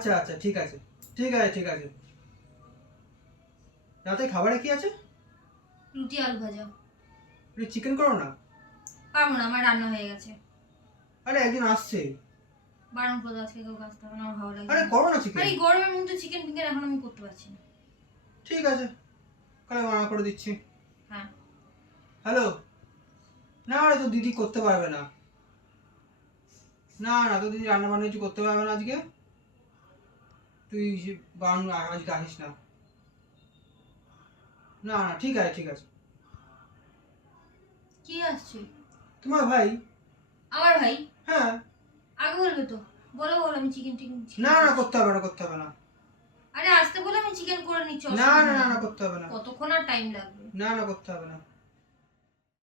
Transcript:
আচ্ছা আচ্ছা ঠিক আছে ঠিক আছে ঠিক আছে। রাতে খাবারে কি আছে? রুটি আলু ভাজা। চিকেন করো না। পারবো না, আমার রান্না হয়ে গেছে। আরে একজন আসছে। বারণ করে আজকে কেউ কাজ করবে না, আমার ভালো লাগে আরে না। করো না চিকেন। আরে এই গরমের মধ্যে চিকেন ফিকেন এখন আমি করতে পারছি না। ঠিক আছে কালে মানা করে দিচ্ছি। হ্যাঁ হ্যালো। না রে তো দিদি করতে পারবে না। না না তো দিদি রান্না বান্না কিছু করতে পারবে না আজকে। তুই বারণ আজকে আসিস না। না না ঠিক আছে ঠিক আছে। কি আসছে? তোমার ভাই। আমার ভাই? হ্যাঁ। আগে বলবে তো, বলো বলো, আমি চিকেন টিকেন। না না করতে হবে না করতে হবে না। আরে আসতে বলে আমি চিকেন করে নিচ্ছি। না না না না করতে হবে না। কতক্ষণ আর টাইম লাগবে? না না করতে হবে না।